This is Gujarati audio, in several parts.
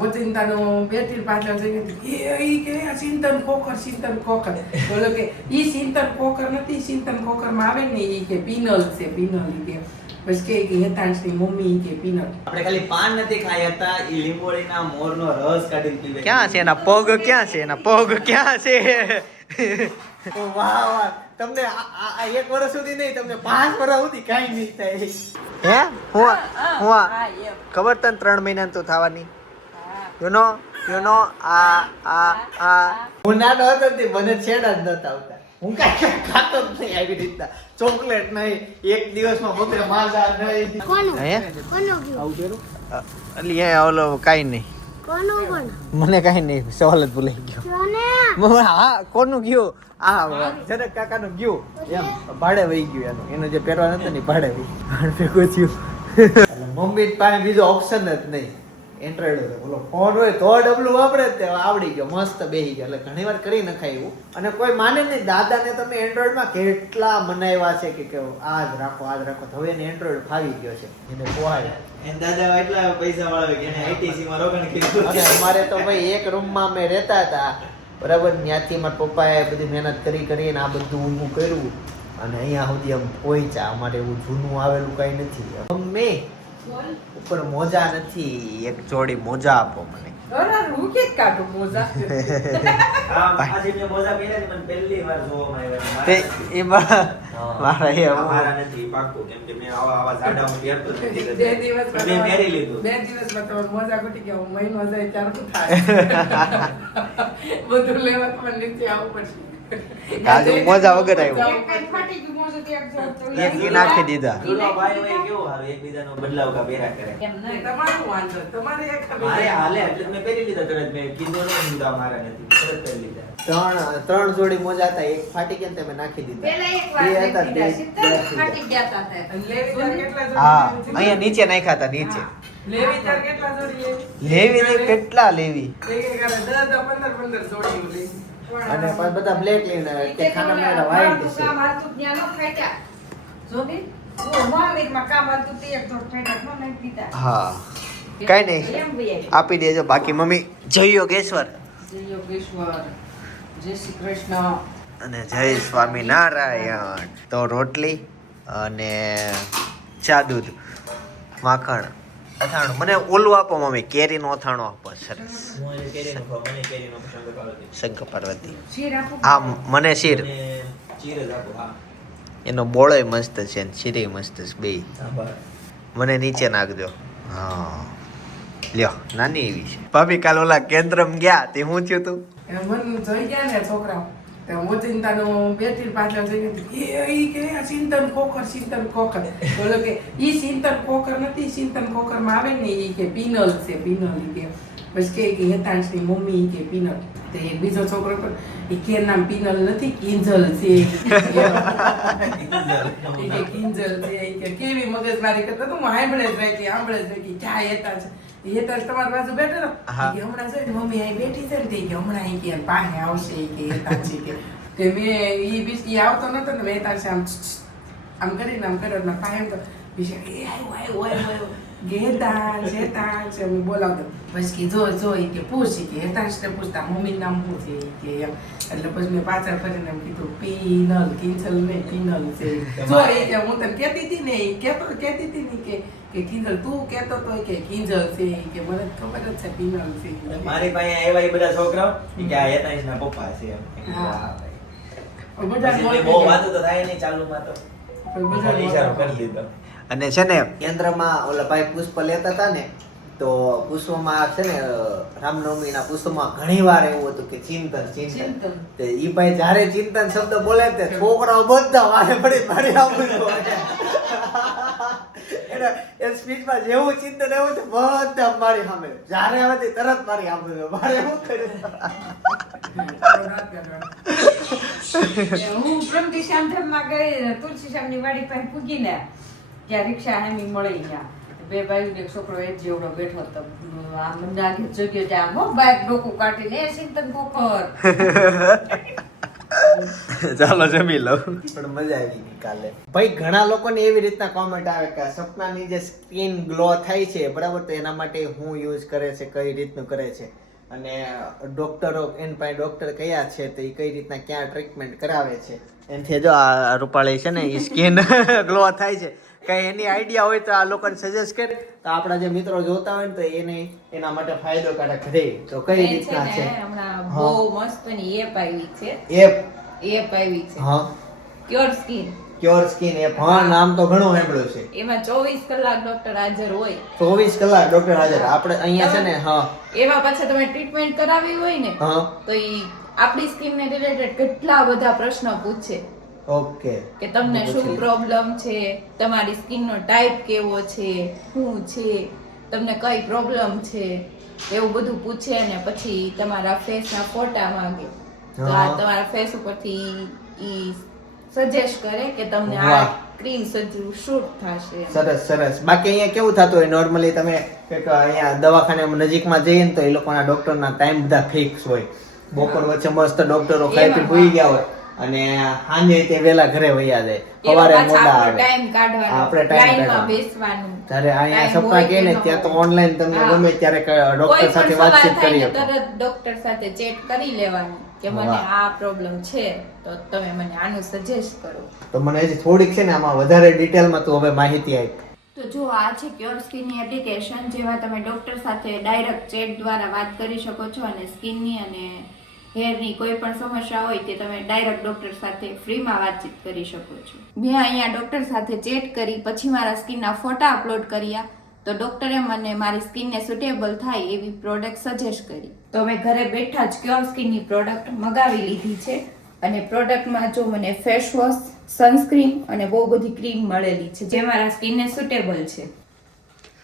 મોચિંતાનો બેટી પાછળ જઈને એ કે ચિંતન ખોખર બોલો કે ઈ ચિંતન ખોખર નથી, ચિંતન ખોખરમાં આવે ને ઈ કે પિનલ છે, પિનલ કે પછી કે હેતાંશની મમ્મી કે પિનલ. આપણે ખાલી પાન નથી ખાઈ હતા, ઈ લીંબોળીના મોરનો રસ કાઢીને પીવે. ક્યાં છે એના પગ? ક્યાં છે એના પગ? ક્યાં છે? વાહ વાહ, તમને આ 1 વર્ષ સુધી નહીં, તમને 5 વર્ષ સુધી કાઈ નહીં થાય. હે હું ખબર તને 3 મહિના તો થવાની. યુ નો આ હું નાનો હતો તે મને છેડા જ નતા આવતા. હું કાંઈ ખાતો જ નહીં આવી રીતના. ચોકલેટ નહીં, એક દિવસમાં પોતે માજા નહીં. અલી એ ઓલો કાઈ નહીં, મને કાઈ નહીં, સવાલ જ ભૂલાઈ ગયો. હા કોનું ગયું? આ જનક કાકાનું ગયું એમ, ભાડે વહી ગયું એનું, એનો જે પહેરવા નતો ને ભાડે વહી ભેગું થયું. મમ્મી પાસે બીજો ઓપ્શન જ નહીં. એન્ડ્રોઈડ બોલો ફોન હોય તો ડબલું વાપરે તે આવડી ગયો, મસ્ત બેહી ગયો. એટલે ઘણી વાર કરી નખાય એવું. અને કોઈ માને નહીં. દાદાને તમે એન્ડ્રોઈડમાં કેટલા મનાવ્યા છે કે આ જ રાખો. હવે એને એન્ડ્રોઈડ ફાવી ગયો છે, એને પોહાય. એન દાદા એટલા પૈસા વાળા કે એને આઈટીસી માં રોકાણ કર્યું. અને અમારે તો ભાઈ એક રૂમમાં અમે રહેતા હતા બરાબર. ત્યાંથી મારા પપ્પાએ બધી મહેનત કરીને આ બધું ઊભું કર્યું અને અહીંયા સુધી આમ પહોંચ્યા. અમારે એવું જૂનું આવેલું કઈ નથી. અમે ઉપર મોજા નથી, એક જોડી મોજા આપો મને. હું કે કાઢું મોજા. આજે મેં મોજા પહેર્યા છે, મને પહેલી વાર જોવામાં આવ્યા. મારા નથી પાક્કું, કેમ કે મેં આવા જાડામાં પહેરતો નથી. 2 દિવસ મેં પહેરી લીધું. 2 દિવસમાં તમારે મોજા ખૂટી ગયા. હું મહિનો જાય ત્યારે થાય બધું લેવા પણ નીચે આવવું પડશે. કાજુ મોજા વગર આવ્યો, ફાટી ગયું મોજું તે એક નાખી દીધા. જૂનો ભાઈ હોય કેવો હારું એકબીજાનો બદલાવ કા પહેરા કરે. તમારું વાંધો, તમારે એક મારે હાલે એટલે મેં પહેરી લીધા તરત. મેં કીધું નહીં મુદ્દા મારા નથી, તરત પહેરી લીધા. ત્રણ જોડી મોજા હતા, એક ફાટી ગયા તમે નાખી દીધા. પેલા એક વાર બે હતા, નાખી દીધા, બે સિત્તેર ફાટી ગયા હતા. લેવી ત્યારે કેટલા જોડી હા લેવી છે? અહીંયા નીચે નાખ્યા હતા, નીચે લેવી ત્યારે કેટલા જોડી લેવી? લેવી ને કેટલા લેવી? એક એક કરે 10 15 જોડી લેવી. અને પછી બધા બ્લેક લઈને કે ખાના મેળા વાઈટ છે. કામ હાલતું ત્યાં ન ફાટ્યા. જોની? ઓ મહાવીરમાં કામ હાલતું તે એક જોડ ફાટ્યા ન નાખી દીધા. હા કઈ નહીં, એમ ભાઈ આપી દેજો. બાકી મમ્મી જય યોગેશ્વર જય યોગેશ્વર, જય શ્રી કૃષ્ણ. અને જય સ્વામિનારાયણ. તો રોટલી અને ચા દૂધ માખણ અથાણું. મને ઓલું આપો મમ્મી, કેરીનો અથાણું આપો. સરસ. હું એને કેરીનો ખાવ, મને કેરીનો પસંદ પાડતી. શંકર પાર્વતી. શીર આપું. હા મને શીર. અને ચીર જ આપો. હા એનો બોળોય મસ્ત છે ને શીરેય મસ્ત છે બે. હા બસ. મને નીચે નાખજો. હા લ્યો, નાની એવી છે. ભાભી કાલ ઓલા કેન્દ્રમાં ગયા તે હું થયું તું? મન જોઈ ગયા ને છોકરાઓ, મોચિંતાનો બેટી પાછળ જઈને એ કે ચિંતન ખોખર બોલો કે ઈ ચિંતન ખોખર નથી, ચિંતન ખોખરમાં આવે ને ઈ કે પિનલ છે, પિનલ કે પછી કે હેતાંશની મમ્મી કે પિનલ. તે બીજો છોકરો પણ ઈ કે નામ પિનલ નથી, કિંજલ છે. ઈ કે કિંજલ છે. ઈ કે કેવી મગજમારી કરતો તો હું સાંભળે જ રહી ક્યાં હેતાંશ હેતાંશ તમારી બાજુ બેઠો ને કે હમણાં જોઈ મમ્મી અહીં બેઠી છે ને તે કે હમણાં અહીં કે પાસે આવશે કે હેતાંશ કે મેં ઈ બીજ ઈ આવતો નતો ને હેતાંશ આમ કરીને આમ કર્યો ને પાસે તો બીજા એ આવ્યો હેતાંશ એમ બોલાવતો. પછી કે જો ઈ કે પૂછી કે હેતાંશ ને પૂછતા મમ્મી નામ પૂછે કે એમ. એટલે પછી મેં પાછળ ફરીને એમ કીધું પિનલ, કિંજલ ને પિનલ છે. જો એ કે હું તને કહેતી હતી ને કહેતી હતી ને કે કિંજલ તું કહેતો તો કે કિંજલ છે કે મને ખબર જ છે પિનલ છે. મારી પાસે આવ્યા એ બધા છોકરાઓ કે આ હેતાંશના પપ્પા છે એમ. હા. પછી બહુ વાતો તો થાય નહીં ચાલુમાં તો. બધા ઈશારો કરી લીધો. અને છે ને કેન્દ્રમાં ઓલા ભાઈ પુષ્પ લેતા હતા ને, તો પુષ્પમાં છે ને રામનવમીના પુષ્પમાં ઘણી વાર એવું હતું કે ચિંતન. તે ઈ ભાઈ જ્યારે ચિંતન શબ્દ બોલે તે છોકરાઓ બધા વારે પડી મારી આવું એ સ્પીચમાં જેવું ચિંતન એવું છે બધા મારી સામે જ્યારે આવે તે તરત મારી આવું મારે શું કર્યું. હું પ્રમટી શ્યામધામમાં ગઈ, તુલસી શ્યામની વાડી પાસે પૂગીને ત્યાં રિક્ષા હામી મળી ગયા. બે ભાઈ એક છોકરો એક જેવડો બેઠો હતો. આ મંદાગે જગ્યો ત્યાં બાઈક ડોકું કાઢીને એ ચિંતન ખોખર. ચાલો જમી લઉં. પણ મજા આવી ગઈ કાલે. ભાઈ ઘણા લોકોને એવી રીતના કોમેન્ટ આવે કે સપનાની જે સ્કિન ગ્લો થાય છે બરાબર, તો એના માટે હું યુઝ કરે છે, કઈ રીતનું કરે છે, અને ડોક્ટરો એન પાસે ડોક્ટર કયા છે, તો એ કઈ રીતના ક્યાં ટ્રીટમેન્ટ કરાવે છે. એનથી જો આ રૂપાળી છે ને એ સ્કિન ગ્લો થાય છે, કઈ એની આઈડિયા હોય તો આ લોકોને સજેસ્ટ કરે તો આપણા જે મિત્રો જોતા હોય ને તો એને એના માટે ફાયદોકારક રહે. તો કઈ રીતના છે? હમણાં બહુ મસ્તની એપ આવી છે. એપ આવી છે હા, cure skin. Cure skin app. હા, નામ તો ઘણું સાંભળ્યું છે. એમાં 24 કલાક ડોક્ટર હાજર હોય. 24 કલાક ડોક્ટર હાજર. આપણે અહીંયા છે ને હા, એમાં પછી તમે ટ્રીટમેન્ટ કરાવી હોય ને હા, તો ઈ આપણી સ્કિન ને રિલેટેડ કેટલા બધા પ્રશ્નો પૂછે ઓકે, કે તમને શું પ્રોબ્લેમ છે, તમારી સ્કિન નો ટાઈપ કેવો છે, શું છે, તમને કઈ પ્રોબ્લેમ છે, એવું બધું પૂછે. અને પછી તમારા ફેસ ના ફોટા માંગે તો આ તમારા ફેસ ઉપરથી ઈ સજેસ્ટ કરે કે તમને આ ક્રીમ સજ્જુ શૂટ થશે. સરસ સરસ. બાકી અહીંયા કેવું થતું હોય નોર્મલી તમે કંઈક અહીંયા દવાખાને નજીકમાં જઈએ ને તો એ લોકોના ડોક્ટરના ટાઈમ બધા ફિક્સ હોય. બપોર વચ્ચે મસ્ત ડોક્ટરો ખાઈ પી ભૂઈ ગયા હોય અને સાંજે તે વેલા ઘરે વયા જાય, સવારે મોડા આવે. ટાઈમ કાઢવાનો, આપણે ટાઈમ લાઈનમાં બેસવાનું. ત્યારે અહીંયા સપના કે ને ત્યાં તો ઓનલાઈન તમને ગમે ત્યારે ડોક્ટર સાથે વાતચીત કરી શકો. તરત ડોક્ટર સાથે ચેટ કરી લેવાનું કે મને આ પ્રોબ્લેમ છે તો તમે મને આનું સજેસ્ટ કરો. તો મને હજી થોડીક છે ને આમાં વધારે ડિટેલમાં તું હવે માહિતી આપ. તો જો આ છે ક્યોર સ્કિનની એપ્લિકેશન, જેમાં તમે ડોક્ટર સાથે ડાયરેક્ટ ચેટ દ્વારા વાત કરી શકો છો અને સ્કિનની અને હેરની કોઈ પણ સમસ્યા હોય તે તમે ડાયરેક્ટ ડોક્ટર સાથે ફ્રીમાં વાતચીત કરી શકો છો. મેં અહીંયા ડોક્ટર સાથે ચેટ કરી પછી મારા સ્કિનના ફોટા અપલોડ કર્યા તો ડોક્ટરે મને મારી સ્કિનને સુટેબલ થાય એવી પ્રોડક્ટ સજેસ્ટ કરી. તો મેં ઘરે બેઠા જ ક્યોર સ્કિનની પ્રોડક્ટ મગાવી લીધી છે. અને પ્રોડક્ટમાં જો મને ફેસ વોશ, સનસ્ક્રીન અને બહુ બધી ક્રીમ મળેલી છે જે મારા સ્કિનને સુટેબલ છે.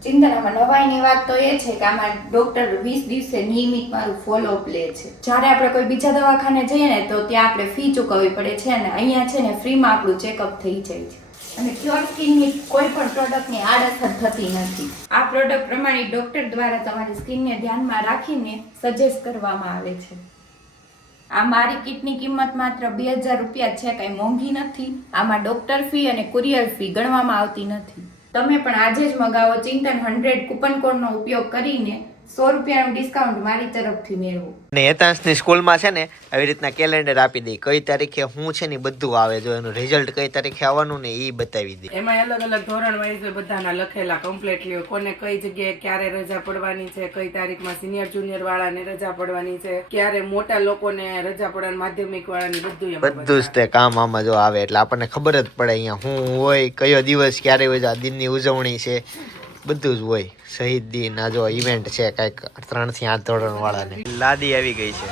ચિંતનામાં નવાઈની વાત તો એ છે કે આમાં ડોક્ટર 20 દિવસે નિયમિત મારું ફોલોઅપ લે છે. જ્યારે આપણે કોઈ બીજા દવાખાને જઈએ ને તો ત્યાં આપણે ફી ચૂકવવી પડે છે અને અહીંયા છે ને ફ્રીમાં આપણું ચેકઅપ થઈ જાય છે. અને ક્યોર સ્કિનની કોઈ પણ પ્રોડક્ટની આડઅસર થતી નથી. આ પ્રોડક્ટ પ્રમાણે ડોક્ટર દ્વારા તમારી સ્કિનને ધ્યાનમાં રાખીને સજેસ્ટ કરવામાં આવે છે. આ મારી કિટની કિંમત માત્ર 2000 રૂપિયા છે, કઈ મોંઘી નથી. આમાં ડોક્ટર ફી અને કુરિયર ફી ગણવામાં આવતી નથી. તમે પણ આજે જ મગાવો. ચિંતન 100 કૂપન કોડનો ઉપયોગ કરીને 100 રૂપિયાનું ડિસ્કાઉન્ટ મારી તરફથી મેળવો. ને હેતાંશની સ્કૂલમાં છે ને આવી રીતના કેલેન્ડર આપી દે, કઈ તારીખે હું છે ને બધું આવે, જો એનું રિઝલ્ટ કઈ તારીખે આવવાનું ને એ બતાવી દે. એમાં અલગ અલગ ધોરણ વાઇઝ બધાના લખેલા કમ્પ્લીટલી, કોને કઈ જગ્યાએ ક્યારે રજા પડવાની છે, કઈ તારીખમાં સિનિયર જુનિયર વાળાને રજા પડવાની છે, ક્યારે મોટા લોકોને રજા પડવાની, માધ્યમિક વાળાની બધું જ તે કામ આમાં જો આવે એટલે આપણને ખબર જ પડે અહીંયા શું હોય, કયો દિવસ ક્યારે હોય, આ દિનની ઉજવણી છે, બધું જ હોય. શહીદ દિન, આ જો ઇવેન્ટ છે કઈક 3 થી 8 ધોરણ વાળાને. લાદી આવી ગઈ છે,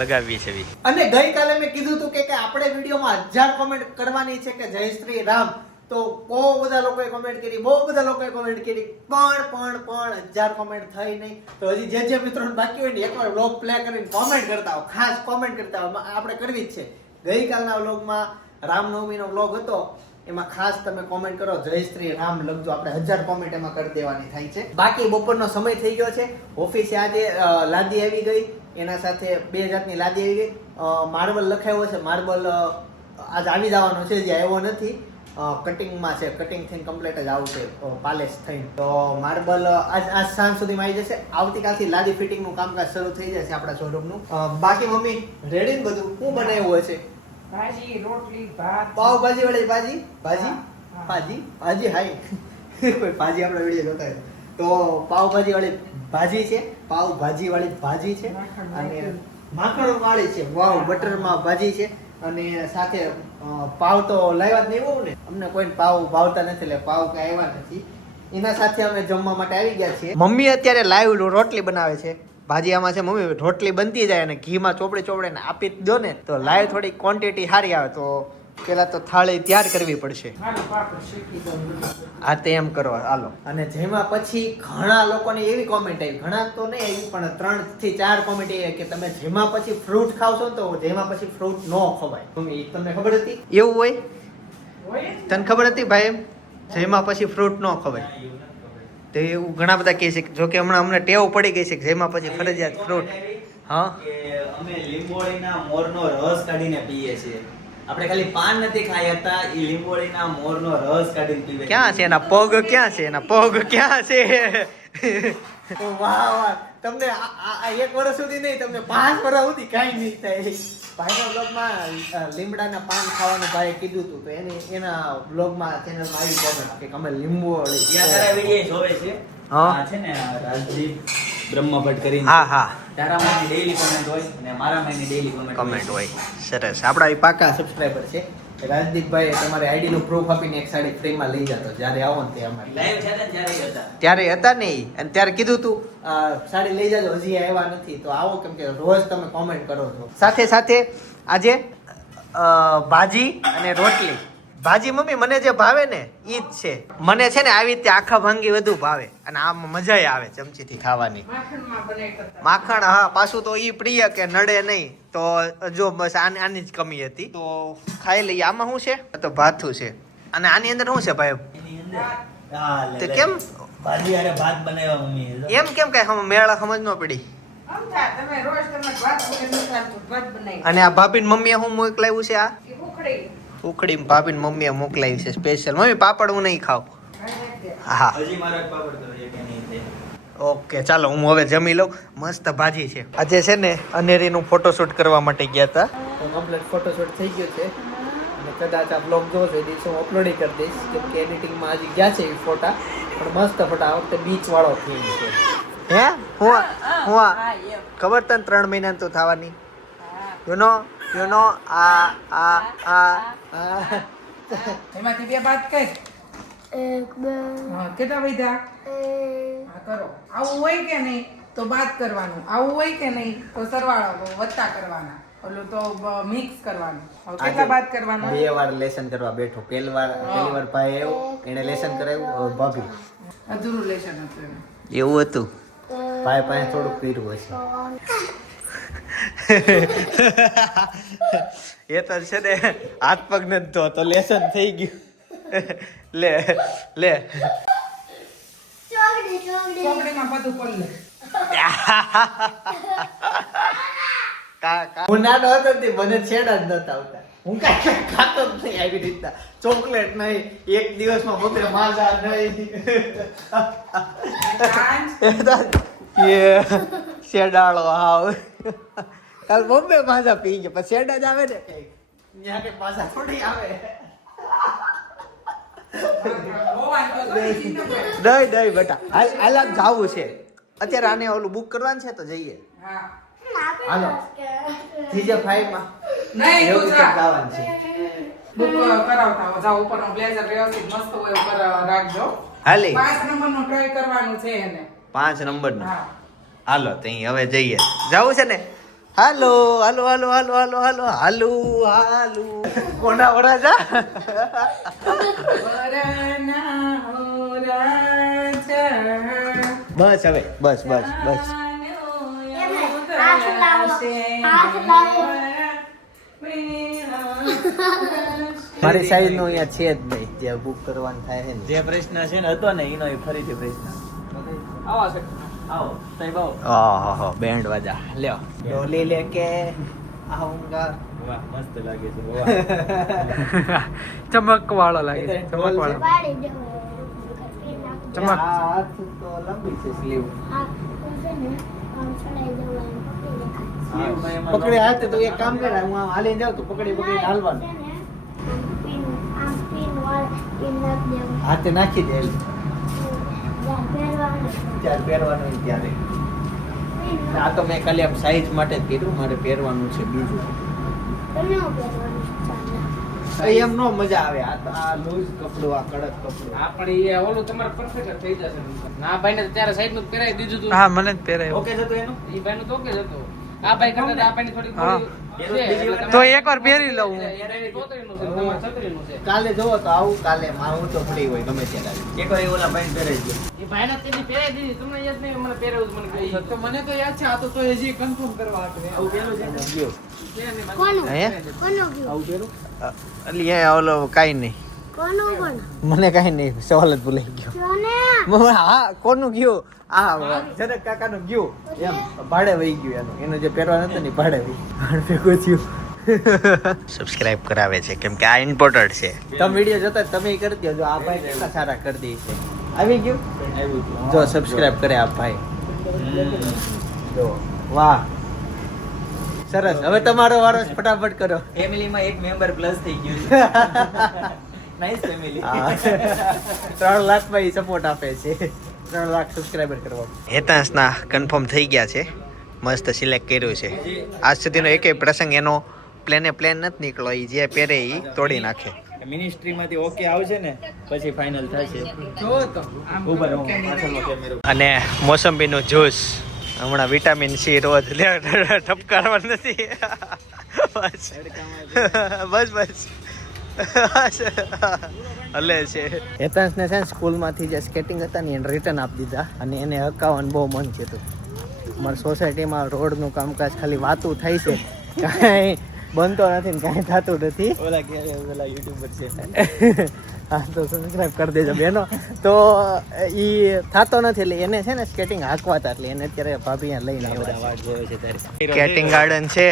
લગાવી છે. અને ગઈકાલે મેં કીધું હતું કે આપણે વિડીયોમાં 1000 કોમેન્ટ કરવાની છે કે જય શ્રી રામ. તો બહુ બધા લોકોએ કોમેન્ટ કરી, પણ 1000 કોમેન્ટ થઈ નહીં. તો હજી જે મિત્રોને બાકી હોય ને એકવાર વ્લોગ પ્લે કરીને કોમેન્ટ કરતા હો, ખાસ કોમેન્ટ કરતા હો. આપણે કરવી જ છે. ગઈકાલના વ્લોગમાં રામનવમીનો વ્લોગ હતો, એમાં ખાસ તમે કોમેન્ટ કરો જય શ્રી રામ લખજો. આપણે 1000 કોમેન્ટ એમાં કરી દેવાની થાય છે. બાકી બપોરનો સમય થઈ ગયો છે. ઓફિસે આજે લાદી આવી ગઈ, એના સાથે 2 જાતની લાદી આવી ગઈ. માર્બલ લખાયો છે, માર્બલ આજ આવી જવાનો છે, જે આવ્યો નથી. કટિંગમાં છે, કટિંગ થઈને કમ્પ્લીટ જ આવશે, પાલેશ થઈને. તો માર્બલ આજ સાંજ સુધીમાં આવી જશે. આવતીકાલથી લાદી ફિટિંગનું કામકાજ શરૂ થઈ જશે આપણા શોરૂમનું. બાકી મમ્મી રેડી ને બધું શું બનાવ્યું હશે? ભાજી, રોટલી, ભાત, પાવભાજી વાળી ભાજી હાઈ કોઈ ભાજી આપણે વિડીયો જોતા હોય તો પાવભાજી વાળી ભાજી છે, પાવભાજી વાળી ભાજી છે અને માખણ વાળી છે. વાવ, બટરમાં ભાજી છે અને સાથે પાવ તો લાવ્યા જ નહીં હોવ ને, અમને કોઈ પાવ ભાવતા નથી એટલે પાવ કઈ આવ્યા નથી. એના સાથે અમે જમવા માટે આવી ગયા છીએ. મમ્મી અત્યારે લાઈવ રોટલી બનાવે છે. ભાજી આમાં છે મમ્મી, રોટલી બનતી જાય અને ઘીમાં ચોપડે ને આપી દો ને તો લાઈવ થોડી ક્વોન્ટિટી સારી આવે. તો પેલા તો થાળી તૈયાર કરવી પડશે. આ તે એમ કરવા હાલો. અને જેમાં પછી ઘણા લોકોની એવી કોમેન્ટ આવી, ઘણા તો નહીં આવી પણ 3 થી 4 કોમેન્ટ આવી કે તમે જેમાં પછી ફ્રૂટ ખાવશો તો જેમાં પછી ફ્રૂટ ન ખવાય. મમ્મી તમને ખબર હતી? એવું હોય? તને ખબર હતી ભાઈ? જેમાં પછી ફ્રૂટ ન ખવાય તો એવું ઘણા બધા કહે છે. જો કે હમણાં અમને ટેવ પડી ગઈ છે કે જેમાં પછી ફરજિયાત ફ્રૂટ. હા કે અમે લીંબોળીના મોરનો રસ કાઢીને પીએ છીએ. આપણે ખાલી પાન નથી ખાઈ હતા, ઈ લીંબોળીના મોરનો રસ કાઢીને પીવે. ક્યાં છે એના પગ? ક્યાં છે એના પગ? ક્યાં છે? વાહ વાહ, તમને આ 1 વર્ષ સુધી નહીં, તમને 5 વર્ષ સુધી કાંઈ નહીં થાય. ભાઈના બ્લોગમાં લીમડાના પાન ખાવાનું ભાઈએ કીધું હતું, તો એના બ્લોગમાં ચેનલમાં આવી કોમેન્ટ કે અમે લીંબોળી ત્યાં તારા વિડીયો જોવે છે. હા. આ છે ને રાજદીપ બ્રહ્મભટ્ટ કરીને. હા હા તારામાં એની ડેઈલી કોમેન્ટ હોય અને મારામાં એની ડેઈલી કમેન્ટ હોય. સરસ, આપણા એ પાકા સબસ્ક્રાઇબર છે. રાજદીપભાઈ તમારી આઈડી નું પ્રૂફ આપીને એક સાડી ફ્રીમાં લઈ જતો જ્યારે આવો ને તે અમારે લાઈવ છે ને ત્યારે હતા. ત્યારે હતા ને ઈ, અને ત્યારે કીધું તું સાડી લઈ જાજો, હજી આવ્યા નથી, તો આવો, કેમ કે રોજ તમે કોમેન્ટ કરો છો. સાથે સાથે આજે ભાજી અને રોટલી. ભાજી મમ્મી મને જે ભાવે ને ઈ જ છે. મને છે ને આવી રીતે આખા ભાંગી વધુ ભાવે, અને આમ મજા આવે ચમચીથી ખાવાની. માખણમાં બનાવી કરતા. માખણ, હા, પાછું તો ઈ પ્રિય કે નડે નહીં, તો જો બસ આની જ કમી હતી, તો ખાઈ લઈએ. આમાં શું છે? આ તો ભાથું છે, અને આની અંદર શું છે ભાઈ? એની અંદર હા તો કેમ ભાજી અરે ભાત બનાવ્યા મમ્મી. એમ કેમ કઈ મેળા સમજ ન પડી? આમ થાય, તમે રોજ તમે ભાત વગર નથી ચાલતું, ભાત બનાવી. અને આ ભાભીન મમ્મીએ શું મોકલાવ્યું છે? આ એ ઉખડી. ઉખડી ભાભીન મમ્મીએ મોકલાવી છે સ્પેશિયલ. મમ્મી પાપડ હું નહીં ખાવ. હા હજી મારો એક પાપડ તો છે કે નહીં તે. ઓકે, ચાલો હું હવે જમી લઉં. મસ્ત ભાજી છે. આજે છે ને અનેરીનું ફોટોશૂટ કરવા માટે ગયા હતા, તો કમ્પ્લીટ ફોટોશૂટ થઈ ગયું છે, અને કદાચ આ બ્લોગ જોશો એ દિવસે હું અપલોડ કરી દઈશ, કેમ કે એડિટિંગમાં હજી ગયા છે એ ફોટા, પણ મસ્ત ફોટા. આ વખતે બીચ વાળો થીમ છે. હે હું ખબર તને 3 મહિના તો થવાની. યુ નો આ એમાંથી 2 બાદ કર. 1 2 હા, કેટલા વધ્યા? હા, કરો. આવું હોય કે નહીં તો બાદ કરવાનું, આવું હોય કે નહીં તો સરવાળો વત્તા કરવાના, ઓલું તો મિક્સ કરવાનું. હવે કેટલા બાદ કરવાના? 2 વાર લેસન કરવા બેઠો. પહેલી વાર ભાઈ આવ્યો, એને લેસન કરાવ્યું. હવે ભાભી અધૂરું લેશન હતું એને. એવું હતું. ભાઈ પાસે થોડુંક પીરું હશે. એ તો છે ને હાથ પગ નથી ધોતો, તો લેસન થઈ ગયું. લે ચોકડીમાં બધું પલ્લે. હું નાનો હતો ને મને છેડા જ નતા આવતા. હું કાંઈ ખાતો જ નહીં આવી રીતના. ચોકલેટ નહીં, એક દિવસમાં બપોરે માજા નહીં. શેડાળો હાવ. કાલ બોમ્બે માજા પી ગયા, પછી શેડા જ આવે ને કઈ. ત્યાં કે માજા થોડી આવે. દઈ બેટા, હાલ જાવું છે અત્યારે. આને ઓલું બુક કરવાનું છે તો જઈએ. હા. હાલો TJ5 માં નહીં, એવું તું કે જા. જવાનું છે. બુક કરાવતા હો. જાઓ, ઉપરનો બ્લેઝર વ્યવસ્થિત મસ્ત હોય ઉપર રાખજો. હાલે 5 નંબરનું ટ્રાય કરવાનું છે એને. 5 નંબરનું. હા. હાલો તઈ હવે જઈએ. જાવું છે ને? હાલો હાલો હાલો હાલો હાલો હાલો હાલો હાલો. કોના વડા જા? વરના હો રાજા. બસ હવે, બસ. મારી સાઈઝ નું અહીંયા છે જ નહીં, જે બુક કરવાનું થાય છે ને. જે પ્રશ્ન છે ને હતો ને એનો ફરીથી પ્રશ્ન. આવો સાહેબ આવો. ઓહો, બેન્ડ વાજા લ્યો. ડોલી લેકે આઉંગા. વાહ મસ્ત લાગે છે. વાહ. ચમક વાળો લાગે છે. ચમક વાળો ચમક. હાથ તો લંબી છે સ્લીવ. પકડી હાથે તો એક કામ કરે, હું આમ હાલીને જાઉં તો પકડી હાલવાનું. હાથે નાખી દે ત્યારે પહેરવાનું હોય ત્યારે. આ તો મેં ખાલી આમ સાઈઝ માટે જ કીધું, મારે પહેરવાનું છે બીજું. એમ નો મજા આવે. આ લૂઝ કપડું, આ કડક કપડું. હા પણ એ ઓલું તમારે પરફેક્ટ થઈ જશે. ના ભાઈ ને ત્યારે સાઈડ નું પહેરાવી દીધું હતું. હા મને જ પહેરાવ્યું. ઓકે જતો એનું. એ ભાઈ નું તો ઓકે જ હતું. આ ભાઈ કરતા આ ભાઈ થોડી હા. તો એકવાર પહેરી લઉં. કાલે જોવો તો આવું. કાલે મારું તો ફ્રી હોય ગમે ત્યારે. એકવાર એ ઓલા ભાઈ પહેરાઈ ગયો. એ ભાઈ ને તેની પહેરાવી દીધી. તમને યાદ નહીં મને પહેરાવ્યું મને કહી. તો મને તો યાદ છે. આ તો હજી કન્ફર્મ કરવા હતું. આવું પેલું છે ને. આવું પેલું અલી એ ઓલો કાઈ નહીં. મને કઈ નહીં, સવાલ જ ભૂલાઈ ગયો. હા, કોનું ગયું? આ જનક કાકાનું ગયું એમ, ભાડે વહી ગયું એનું. એનું જે પહેરવા નતું ને ભાડે ભેગું થયું. સબસ્ક્રાઇબ કરાવે છે કેમ કે આ ઇમ્પોર્ટન્ટ છે. તમે વિડીયો જોતા તમે કરી દો. જો આ ભાઈ કેટલા સારા કરી દે છે. આવી ગયું? જો સબસ્ક્રાઇબ કરે આ ભાઈ. જો વાહ, સરસ. હવે તમારો વારો છે, ફટાફટ કરો. ફેમિલીમાં એક મેમ્બર પ્લસ થઈ ગયું છે. Nice family. 3 લાખ ભાઈ સપોર્ટ આપે છે. 3 લાખ સબસ્ક્રાઇબર કરવા. હેતાંશના કન્ફર્મ થઈ ગયા છે. મસ્ત સિલેક્ટ કર્યું છે. આજ સુધીનો એકેય પ્રસંગ એનો પ્લેન નથી નીકળ્યો. એ જે પહેરે એ તોડી નાખે. મિનિસ્ટ્રીમાંથી ઓકે આવશે ને પછી ફાઇનલ થશે. ઉપર પાછળનો કેમેરો. અને મોસંબીનું જ્યુસ હમણાં વિટામિન સી રોજ ઠપકારવા નથી. બસ હલે છે. હેતાંશને છે ને સ્કૂલમાંથી જે સ્કેટિંગ હતા ને એને રિટર્ન આપી દીધા અને એને હકાવવાનું બહુ મન છે. અમારી સોસાયટીમાં રોડનું કામકાજ ખાલી વાતું થાય છે, કાંઈ બનતો નથી ને કાંઈ થતું નથી. ઓલા યુટ્યુબર છે. હા, તો સબસ્ક્રાઇબ કરી દેજો બેનો. તો એ થતો નથી એટલે એને છે ને સ્કેટિંગ હાંકવાતા, એટલે એને અત્યારે ભાભી અહીંયા લઈને સ્કેટિંગ ગાર્ડન છે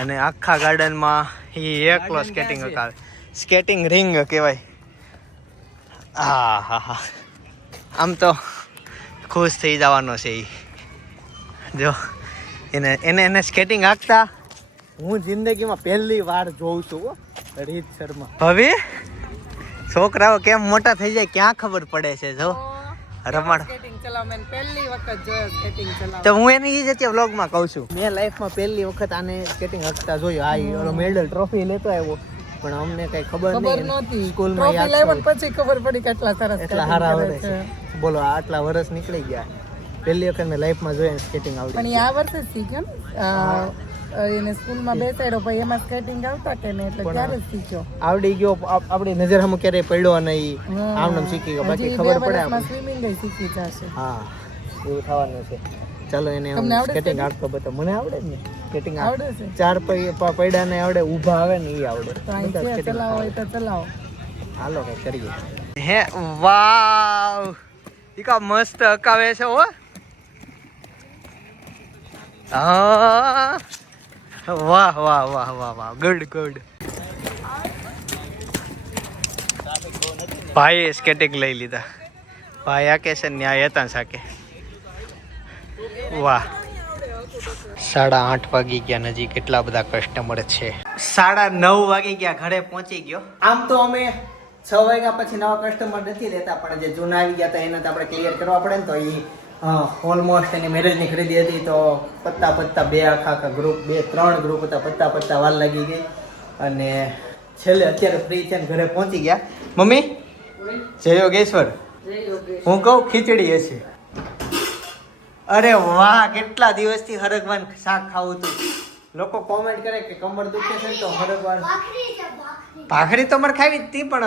અને આખા ગાર્ડનમાં એ એકલો સ્કેટિંગ હકાવે. સ્કેટિંગ રિંગ કહેવાય. હા, આમ તો ખુશ થઈ જવાનો છે એ. જો એને સ્કેટિંગ હાંકતા હું જિંદગીમાં પહેલી વાર જોઉં છું. રીત શર્મા. હવે છોકરાઓ કેમ મોટા થઈ જાય ક્યાં ખબર પડે છે. જો રમાડ સ્કેટિંગ ચલાવ મેં પહેલી વખત જોયો સ્કેટિંગ ચલાવ. તો હું એને એ જ અત્યારે વ્લોગમાં કહું છું. મેં લાઈફમાં પહેલી વખત આને સ્કેટિંગ હકતા જોયું. આ મેડલ ટ્રોફી લેતો આવ્યો પણ અમને કઈ ખબર નહોતી. સ્કૂલમાં યાદ લેવન પછી ખબર પડી કેટલા સરસ એટલા સારા આવડે છે. બોલો આટલા વર્ષ નીકળી ગયા. પહેલી વખત મેં લાઈફમાં જોયું સ્કેટિંગ આવડે. પણ એ આ વર્ષે જ શીખ્યો ને. એને સ્કૂલમાં બેસાડ્યો પછી એમાં સ્કેટિંગ આવતા કે ને એટલે ત્યારે જ શીખ્યો. આવડી ગયો. આપણી નજર સામે ક્યારેય પડ્યો નહીં. આમ શીખી ગયો. બાકી ખબર પડે સ્વિમિંગ શીખી જશે. હા, એવું થવાનું છે. ચાલો એને સ્કેટિંગ આવડતો બતા. મને આવડે જ ને સ્કેટિંગ આવડે છે. 4 પૈડા ને આવડે, ઊભા આવે ને એ આવડે. ચલાવો હોય તો ચલાવો. હાલો કઈ કરીએ. હે વાવ, ઈકા મસ્ત હકાવે છે હો. હા, વાહ વાહ વાહ વાહ વાહ, ગુડ. ભાઈએ સ્કેટિંગ લઈ લીધા. ભાઈ આકે છે ને આ હતા સાકે. વાહ, 8:30 વાગી ગયા. નજીક કેટલા બધા કસ્ટમર છે. 9:30 વાગી ગયા, ઘરે પહોંચી ગયો. આમ તો અમે 6 વાગ્યા પછી નવા કસ્ટમર નથી લેતા, પણ જે જૂના આવી ગયા હતા એને તો આપણે ક્લિયર કરવા પડે ને. તો એ ઓલમોસ્ટ એની મેરેજની ખરીદી હતી તો પત્તા 2 આખા ગ્રુપ 2-3 ગ્રુપ હતા. પત્તા વાર લાગી ગઈ અને છેલ્લે અત્યારે ફ્રી છે ને ઘરે પહોંચી ગયા. મમ્મી જય યોગેશ્વર. હું કહું ખીચડી હશે. અરે વાહ, કેટલા દિવસથી હરગવાન શાક ખાવું હતું. લોકો કોમેન્ટ કરે કે કમર દુખે છે તો હરગવાન ભાખરી તો મારે ખાવી જ હતી, પણ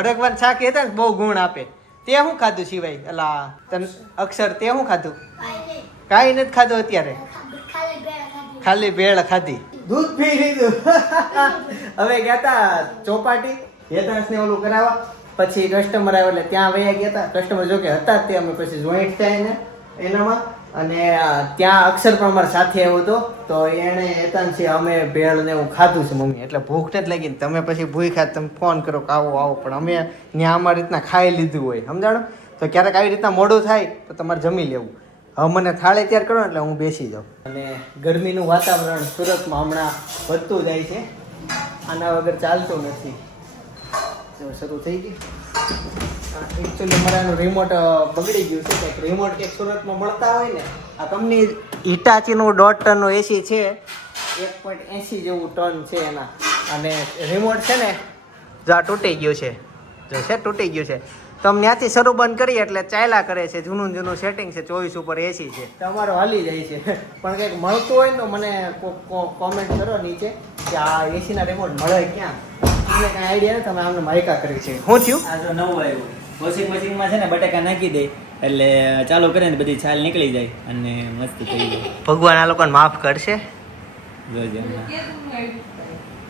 હરગવાન શાક એ હતા ને બહુ ગુણ આપે. તે શું ખાધું સિવાય? અલા તન અક્ષર તે શું ખાધું? કાંઈ નથી ખાધું અત્યારે, ખાલી ભેળ ખાધી. દૂધ પી લીધું. હવે ગયા તા ચોપાટી હેતાંશને ઓલું કરાવવા. પછી કસ્ટમર આવ્યો એટલે ત્યાં વયા ગયા હતા. કસ્ટમર જો કે હતા જ તે, અમે પછી જોઈન્ટ થાય ને એનામાં. અને ત્યાં અક્ષર પણ અમારા સાથે આવ્યો હતો તો એને હેતાંશી અમે ભેળ ને એવું ખાધું છે મમ્મી. એટલે ભૂખ નથી લાગી ને તમે પછી ભૂખ્યા તમે ફોન કરો કે આવો. પણ અમે ત્યાં અમારી રીતના ખાઈ લીધું હોય, સમજાણો. તો ક્યારેક આવી રીતના મોડું થાય તો તમારે જમી લેવું. હવે મને થાળે તૈયાર કરો એટલે હું બેસી જાઉં. અને ગરમીનું વાતાવરણ સુરતમાં હમણાં વધતું જાય છે. આના વગર ચાલતું નથી. શરૂ થઈ ગઈ. એકચ્યુઅલી મારે એનું રિમોટ બગડી ગયું છે. કંઈક રિમોટ કંઈક સુરતમાં મળતા હોય ને. આ કંપની હિટાચીનું 1.5 ટનનું એસી છે, 1.80 જેવું ટન છે એના. અને રિમોટ છે ને જો આ તૂટી ગયું છે. જો છે તૂટી ગયું છે. તો અમે ત્યાંથી શરૂ બંધ કરીએ એટલે ચાલ્યા કરે છે. જૂનું સેટિંગ છે, 24 ઉપર એસી છે. તમારો હાલી જાય છે. પણ કંઈક મળતું હોય તો મને કોમેન્ટ કરો નીચે કે આ એસીના રિમોટ મળે ક્યાં. તમને કાંઈ આઈડિયા ને તમે આમને માયકા કરી છે. શું થયું? આ જો નવું આવ્યું વોશિંગ મશીનમાં છે ને, બટાકા નાખી દે એટલે ચાલુ કરે ને બધી છાલ નીકળી જાય અને મસ્ત થઈ જાય. ભગવાન આ લોકોને માફ કરશે. જોજે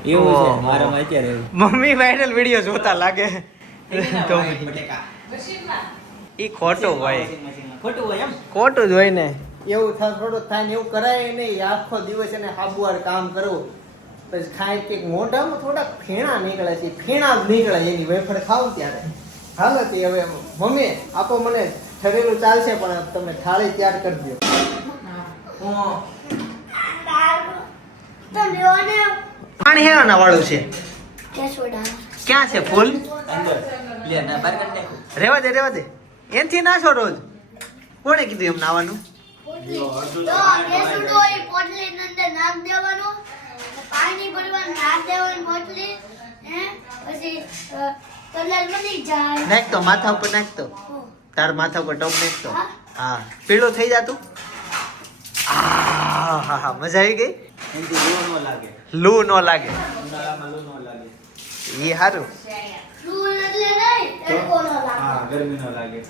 એવું છે ઓહો. મારામાં અત્યારે એવું. મમ્મી વાયરલ વિડીયો જોતા લાગે એના તો ભાઈ બટેકા. ઈ ખોટું હોય મશીનમાં. ખોટું હોય એમ. ખોટું જ હોય ને એવું થાય થોડું થાય ને એવું કરાય નહીં. આખો દિવસ એને હાબુવાર કામ કરવું પછી ખાય કે મોઢામાં થોડા ફેણા નીકળે છે. ફેણા જ નીકળે એની વેફર ખાવ ત્યારે. હાલો તે હવે મમ્મી આપો મને ઠરેલું ચાલશે પણ તમે થાળી તૈયાર કરી દો. પાણી હેવાના વાળું છે ક્યાં છે ફૂલ અંદર. લે ના બહાર કાઢ નાખો. રેવા દે એનથી ના છો રોજ કોણે કીધું એમ નાવાનું નાખ તો માથા ઉપર નાખ તો તાર માથા ઉપર ટોપ નાખ તો હા પીળો થઈ જાતું હા મજા આવી ગઈ એનાથી લૂ ન લાગે. લૂ નો લાગે ઉનાળામાં લૂ ન લાગે. ઈ હારું હા ગરમી ન લાગે.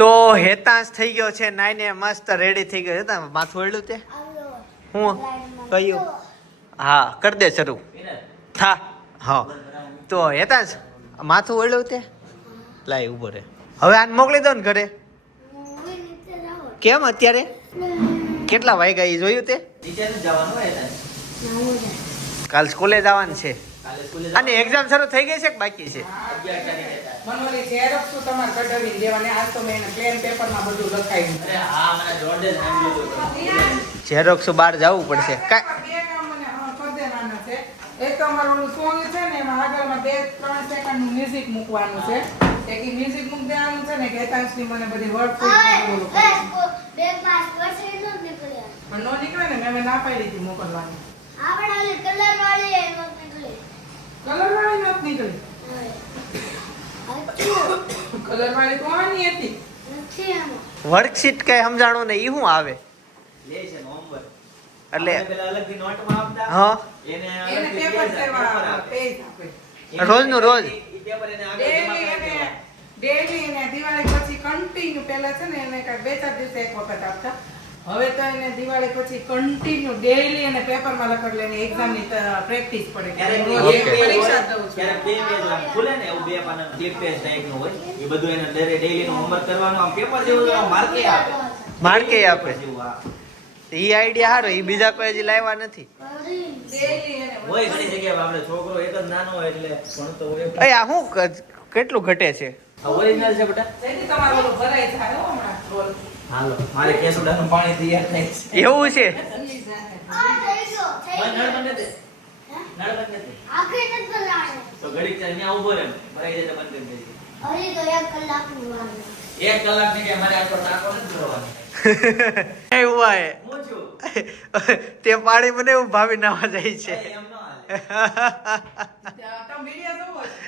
તો હેતાંશ થઈ ગયો છે નાઈને મસ્ત રેડી થઈ ગયો છે માથું ઓળ્યું તે હું કયું હા કર દે શરૂ થા હા તો હેતાંશ માથું ઓળ્યું તે લાય ઉભો રે હવે આને મોકલી દો ને ઘરે કેમ અત્યારે કેટલા વાગ્યા ઈ જોયું તે નીચે નથી જવાનું હોય તારે. કાલ સ્કૂલે જવાનું છે કાલે સ્કૂલે અને એક્ઝામ શરૂ થઈ ગઈ છે કે બાકી છે 11 તારીખે તારે. મનોલી ઝેરોક્ષ તો તમારે કઢાવીને દેવાની. આજ તો મેં એને પ્લેન પેપરમાં બધું લખાવ્યું. અરે હા મને જોડે જ સાંભળ્યું હતું. ઝેરોક્ષ બહાર જવું પડશે બે કામ મને કરી દેવાના છે. એક તો અમારું ઓલું સોંગ છે ને એમાં આગળમાં 2-3 સેકન્ડનું મ્યુઝિક મૂકવાનું છે. એક ઈ મ્યુઝિક મૂકી દેવાનું છે ને કે હેતાંશની મને બધી વર્ડ પણ નો નીકળે ને મેં ના પાડી હતી મોકલવાની. કલર વાળી નથી નીકળી. કલર વાળી તો આની હતી. વર્કશીટ કઈ સમજાણું ને ઈ શું આવે લે છે હોમવર્ક. એટલે આપણે પેલા અલગથી નોટમાં આપતા. હા એને એને અલગથી પેપર પેજ સેવા આપે. પેજ આપે. રોજનું રોજ. ઈ પેપર એને આગળ જમા કરાવી દેવાનું. ડેલી એને દિવાળી પછી કન્ટિન્યુ પહેલા છે ને એને કાંઈક 2-4 દિવસે એક વખત આપતા. હવે તો એને દિવાળી પછી કન્ટિન્યુ ડેલી એને પેપરમાં લખડલે એની એક્ઝામની પ્રેક્ટિસ પડે કે ક્યારેક હું બે એક પેજ પરીક્ષા હોય, દઉં છું. ક્યારેક બે પેજ આમ ખુલે ને એવું બે પાનાનું ક્લિપ પેજ ટાઈપનું હોય. એ બધું એને ડેલી નું હોમવર્ક કરવાનું આમ પેપર જેવું આમ માર્કે આપે. માર્કે આપે જેવું આ. ઈ આઈડિયા હારો ઈ બીજા કોઈ હજી લાવ્યા નથી Daily એને હોય ઘણી જગ્યાએ આપણે છોકરો એક જ નાનો હોય એટલે ભણતો હોય. અય આ શું કેટલું ઘટે છે આ ઓરિજિનલ છે બેટા. જેથી તમારો ઓલો ભરાઈ જાય હો હમણાં રોલ. હાલો મારે કેસુડાનું પાણી તૈયાર થાય છે. એવું છે નળ બંધ નથી. નળ બંધ નથી. તો ઘડીક ત્યાં ઊભો રહે ભરાઈ જાય તો બંધ કરી દેજે. 1 કલાક ની કે મારે આ પર નાખો નથી જોવાનું. એવું હોય હું છું. તે પાણી મને એવું ભાવી નાવા જાય છે એમ ન હાલે. તમે વિડિયો જોવો છો?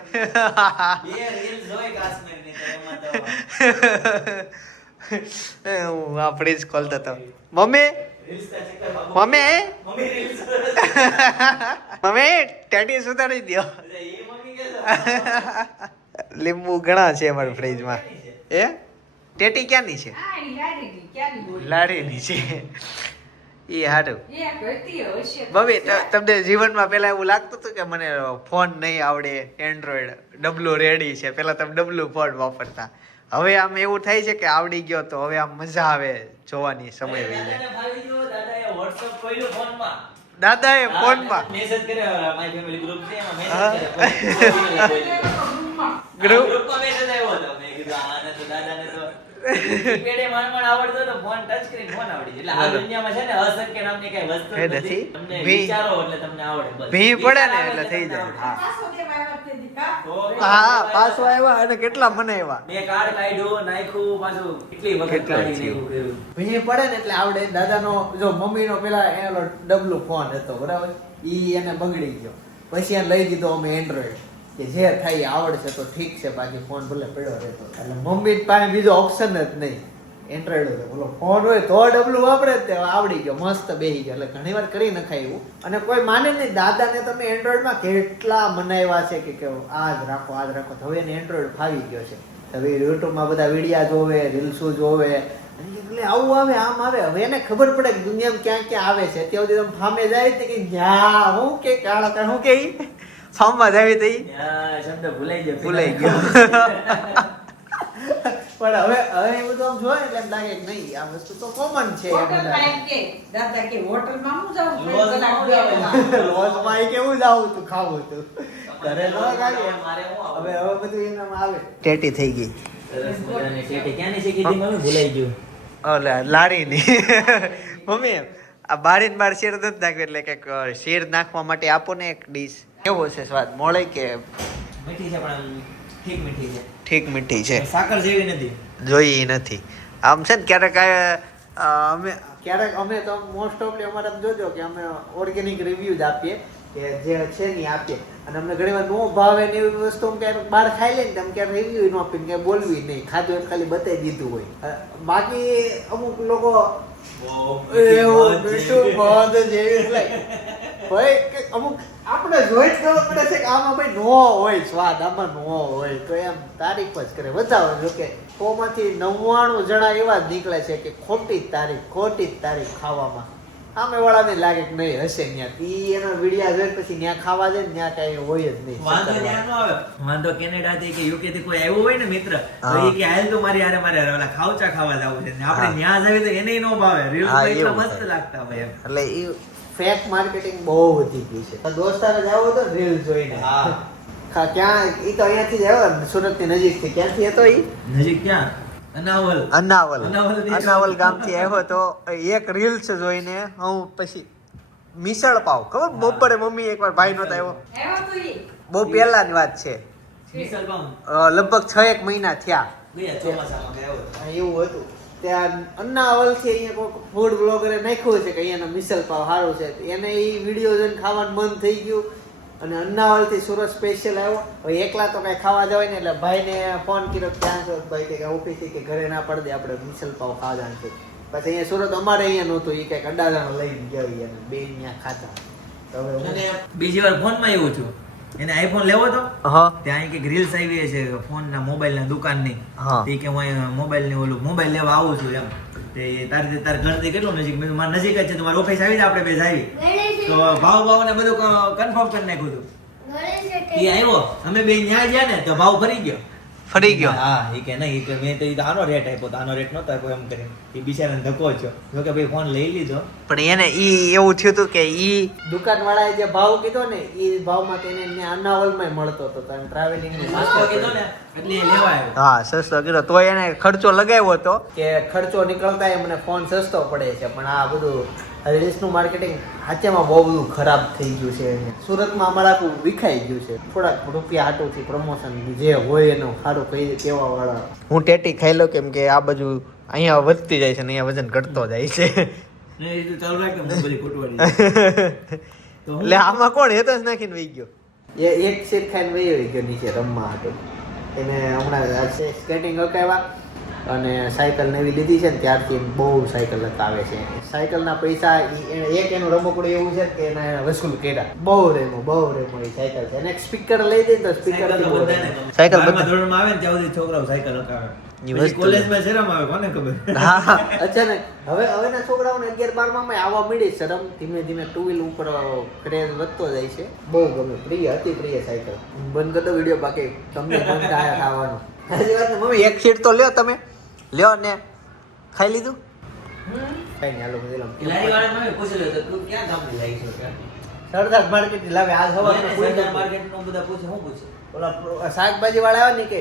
બે રીલ જોઈ કાશ્મીરની તો એમાં તો હું આપણે જ ખોલતો હતો મમ્મી રીલ્સ ના ચક્કરમાં મમ્મી મમ્મી રીલ્સ મમ્મી ટેટી સુધારી દો એ મમ્મી કે લીંબુ ઘણા છે અમારા ફ્રીજમાં એ ટેટી ક્યાંની છે આ ઈ લાડીની ક્યાંની બોલી? લાડીની છે એ હારું એ કરતી હશે. મમ્મી તમને જીવનમાં પેલા એવું લાગતું હતું કે મને ફોન નહીં આવડે એન્ડ્રોઈડ ડબલું રેડી છે પેલા તમે ડબલું ફોન વાપરતા હવે આમ એવું થાય છે કે આવડી ગયો તો હવે આમ મજા આવે જોવાની સમય વહી જાય દાદાને ભાવી ગયો, દાદાએ WhatsApp ખોલ્યું ફોનમાં. દાદાએ ફોનમાં મેસેજ કર્યો માય ફેમિલી ગ્રુપ છે એમાં હા. મેસેજ કર્યો ગ્રુપ ગ્રુપમાં મેસેજ આવ્યો હતો મેં કીધું આને તો દાદાને તો કીપેડે માંડ આવડતો તો ફોન ટચ સ્ક્રીન ફોન આવડી જાય. એટલે આ દુનિયામાં છે ને અશક્ય નામની કઈ વસ્તુ એ જ નથી. નથી. તમને ભી- વિચારો એટલે તમને આવડે બસ. ભી પડે ને વિચાર આવે એટલે થઈ જાય. તમને હા. પાછો દેવા આવ્યા તે દીકા. આવડે. હા પાછો આવ્યા અને કેટલા મને આવ્યા મેં કાર્ડ કાઢ્યું નાખ્યું પાછું કેટલી વખત કેટલા કાઢીને છે? એવું કર્યું. ભીએ પડે ને એટલે આવડે. દાદાનો જો મમ્મીનો પેલા એનો ડબલું ફોન હતો બરાબર, ઈ એને બગડી ગયો. પછી એને લઈ દીધો અમે એન્ડ્રોઈડ કે જે થાય આવડશે તો ઠીક છે, બાકી ફોન ભલે પડ્યો રહેતો. એટલે મમ્મી પાસે બીજો ઓપ્શન જ નહીં, એન્ડ્રોઈડ હતો. બોલો ફોન હોય તો ડબલું વાપરે જ તે આવડી ગયો, મસ્ત બેહી ગયો. એટલે ઘણી વાર કરી નખાય એવું. અને કોઈ માને નહીં. દાદાને તમે એન્ડ્રોઈડમાં કેટલા મનાવ્યા છે કે આ જ રાખો આ જ રાખો. હવે એને એન્ડ્રોઈડ ફાવી ગયો છે. હવે યુટ્યુબમાં બધા વિડીયા જોવે, રીલ્સો જોવે, એટલે આવું આવે આમ આવે. હવે એને ખબર પડે કે દુનિયામાં ક્યાં ક્યાં આવે છે. ત્યાં સુધી તમે સામે જાય તો કે ન્યા હું કે કાળા હું કે ફોર્મમાં જ આવી તઈ આ શબ્દ ભૂલાઈ ભૂલાઈ ગયો. પણ હવે એ બધું આમ જોયે એટલે એમ લાગે કે નહીં આ વસ્તુ તો કોમન છે એમ હોટલમાં બધા. એમ કે દાદા કે હોટલમાં હું જાઉં લોજમાં હું જાઉં? લોજમાં એ કેવું જાવું તું ખાવું તું ઘરે ન ખાઈએ. મારે હું આવું? હવે બધું એનામાં આવે. ટેટી થઈ ગઈ. સરસ મજાની શેઠી. ક્યાંની શીખી હતી મમ્મી? ભૂલાઈ ગયું. ઓલે લાડીની મમ્મી આ બારીને બાર શેર નથી નાખ્યું એટલે કંઈક શેર નાખવા માટે આપો ને એક ડીશ. કેવો છે સ્વાદ? મોળે કે મીઠી છે પણ ઠીક મીઠી છે. ઠીક મીઠી છે? સાકર જેવી નથી. જોઈ નથી આમ છે ને ક્યારેક ક્યારેક અમે તો મોસ્ટ ઓફલી અમારે આમ જોજો કે અમે ઓર્ગેનિક રિવ્યુ જ આપીએ કે જે છે ને આપીએ. અને અમને ઘણી વાર નો ભાવે ને એવી વસ્તુ અમે ક્યારેક બહાર ખાઈ લઈએ ને અમે ક્યારેક રિવ્યુ ન આપીને ક્યાંય બોલવી નહીં. ખાધું એમ ખાલી બતાવી દીધું હોય. બાકી અમુક લોકો એવું મીઠું મધ જેવી લાગે. ભાઈ કે અમુક આપણે જોઈ જ ખબર પડે છે કે આમાં ભાઈ નો હોય સ્વાદ, આમાં નો હોય તો એમ તારીફ જ કરે. વધારે જો કે 100માંથી 99 જણા એવા જ નીકળે છે કે ખોટી જ તારીફ ખાવામાં. સામે વાળાને લાગે કે નહીં હશે ત્યાં ઈ એના વિડિયા જોઈ પછી ત્યાં ખાવા જાય ને ત્યાં કઈ હોય જ નહીં. વાંધો ત્યાં ન આવે. વાંધો કેનેડા થી કે યુકે થી કોઈ આવ્યું હોય ને મિત્ર તો એ કે હાલ તો મારી હારે મારે ઓલા ખાવચા ખાવા જાવું છે ને આપણે ત્યાં જાવી તો એને નો ભાવે. રીલ હા, એટલા એવું મસ્ત થાય. લાગતા હોય એમ. એટલે એ ફેક માર્કેટિંગ બહુ વધી ગયું છે. દોસ્તાર જ આવ્યો હતો રીલ જોઈને. હા. ક્યાં ઈ તો અહીંયાથી જ આવ્યો ને સુરત ની નજીક થી. ક્યાંથી હતો ઈ? નજીક ક્યાં? અનાવલ. અનાવલ ગામથી આવ્યો તો એક રીલ્સ જોઈને હું પછી મિસળ પાવ ખબર બપોરે મમ્મી એકવાર ભાઈ નહોતા આવ્યો આવ્યો તો ઈ બહુ પહેલાની વાત છે. મિસલ પાઉં લગભગ 6-1 મહિના થયા. ગયા ચોમાસામાં ગયો હતો. એવું હતું. ત્યાં અન્નાવલ થી અહીંયા કોઈ ફૂડ બ્લોગરે નાખ્યું છે કે અહીંયાનો મિસલ પાવ સારું છે. એને એ વિડીયો જોઈને ખાવાનું મન થઈ ગયું અને અન્નાવલ થી સુરત સ્પેશિયલ આવ્યો. હવે એકલા તો કઈ ખાવા જવાય ને એટલે ભાઈને ફોન કર્યો ક્યાં છો? ભાઈ કે ઓફિસ કે ઘરે ના પડે આપણે મિસલ પાવ ખાવા જવાનું છે. પછી અહીંયા સુરત અમારે અહીંયા નહોતું. એ કઈક અડાજાનો લઈને ગયા અને બે ત્યાં ખાતા. તો હવે અને બીજી વાર ફોનમાં એવું છું. એને આઈફોન લેવો તો હા ત્યાં કે ગ્રીલ્સ આવી છે ફોન ના મોબાઈલ ના દુકાન ની. હા. તે કે હું મોબાઈલ ની ઓલું મોબાઈલ લેવા આવું છું એમ. તે તાર ઘરથી કેટલું નજીક? મેં કીધું મારા નજીક જ છે. તમારી ઓફિસ આવી જાય આપણે બે જાવી તો ભાવ ને બધું કન્ફર્મ કરી નાખ્યું હતું. એ આવ્યો અમે બે ન્યા ગયા ને તો ભાવ ફરી ગયો. હા એ કે નહીં કે મેં તો આનો રેટ આપ્યો તો આનો રેટ નતો આપ્યો એમ કરીને એ બિચારાને ધક્કો થયો. જો કે ભાઈ ફોન લઈ લીધો પણ એને ઈ એવું થયું હતું કે ઈ દુકાન વાળાએ જે ભાવ કીધો ને એ ભાવમાં તેને અન્નાવલમાં મળતો હતો. તમે ટ્રાવેલિંગ સસ્તો કીધો ને એટલે એ લેવા આવ્યો. હા સસ્તો કીધો તો એને ખર્ચો લગાવ્યો હતો. કે ખર્ચો નીકળતા મને ફોન સસ્તો પડે છે. પણ આ બધું રીલ્સનું માર્કેટિંગ સાચેમાં બહુ બધું ખરાબ થઈ ગયું છે. સુરતમાં અમારે આખું વિખાઈ ગયું છે. થોડાક રૂપિયા હાટુથી પ્રમોશન જે હોય એનું સારું કહી કેવા વાળા. હું ટેટી ખાઈ લઉં કેમ કે આ બાજુ અહીંયા વધતી જાય છે ને અહીંયા વજન ઘટતો જાય છે. ને એ તો ચાલુ રાખ ને હું બધી ખોટવાડી તો હું એટલે આમાં કોણ હેત જ નાખીને વહી ગયો. એક શેર ખાઈને વહી ગયો નીચે રમવા હતો. એને હમણાં સ્કેટિંગ અકાવ્યા અને સાયકલ ને એવી લીધી છે ને ત્યારથી બહુ સાયકલ લગાવે છે. સાયકલના પૈસા એક એનું રમકડું એવું છે કે એને વસૂલ કર્યા. બહુ રેમો એ સાયકલ છે. અને એક સ્પીકર લઈ દે તો સ્પીકર સાયકલ તો બધાને ગમે. સાયકલ 12મા બધા- ધોરણમાં આવે ને ત્યાં સુધી છોકરાઓ સાયકલ હકાવે. ઈ પછી વસ્તુ કોલેજમાં શરમ આવે કોને ખબર. હા અચાનક હવેના છોકરાઓને 11-12માં આવવા મળી શરમ. ધીમે ધીમે ટુ વ્હીલ ઉપર ક્રેઝ વધતો જાય છે. બહુ ગમે. અતિ પ્રિય સાયકલ. બંધ કરી દો વિડીયો બાકી તમને મન થાય ખાવાનું. સાચી વાત ને મમ્મી એક સીટ તો લ્યો તમે લ્યો ને ખાઈ લીધું. કઈ નહીં હાલો બધું લારીવાળાને મેં પૂછેલું હતું, તું ક્યાં ગામની લારી છો કે? સરદાર માર્કેટ લાવે આજ મને સરદાર સવારમાં માર્કેટનું બધા પૂછે, શું પૂછે? ઓલા શાકભાજી વાળા આવે ને કે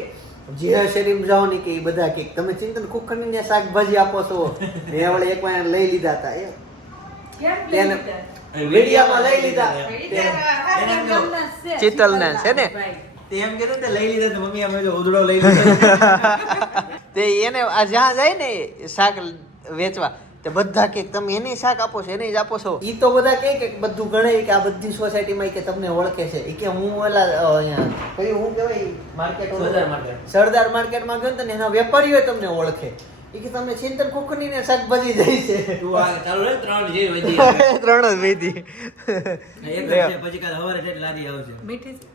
જીયા શેરીમાં જાઓ ને કે એ બધા કે તમે ચિંતન કુકરની ને શાકભાજી આપો છો. મેં વળે એક વાર લઈ લીધા હતા. એ કેમ તેને લીધા? વીડિયામાં લઈ લીધા. ચિતલના છે ને તે એમ કીધું ને લઈ લીધા તો મમ્મી અમે જો ઉધડો લઈ લીધો. તે એને આ જ્યાં જાય ને શાક વેચવા તે બધા કે તમે એને શાક આપો છો એને જ આપો છો. ઈ તો બધા કે બધું ગણે કે આ બધી સોસાયટીમાં કે તમને ઓળખે છે. ઈ કે હું ઓલા અહીંયા કયું હું કહેવાય માર્કેટ સરદાર માર્કેટ. સરદાર માર્કેટમાં ગયો ને એના વેપારીઓ તમને ઓળખે. ઈ કે તમને ચિંતન કુકરની ને શાકભાજી જાય છે. તું આ ચાલુ રહે, 3 જે વધી. 3 જ વેધી એક જ છે, પછી કાલ સવારે ઠેઠ લારી આવશે. મીઠી છે?